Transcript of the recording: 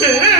Hare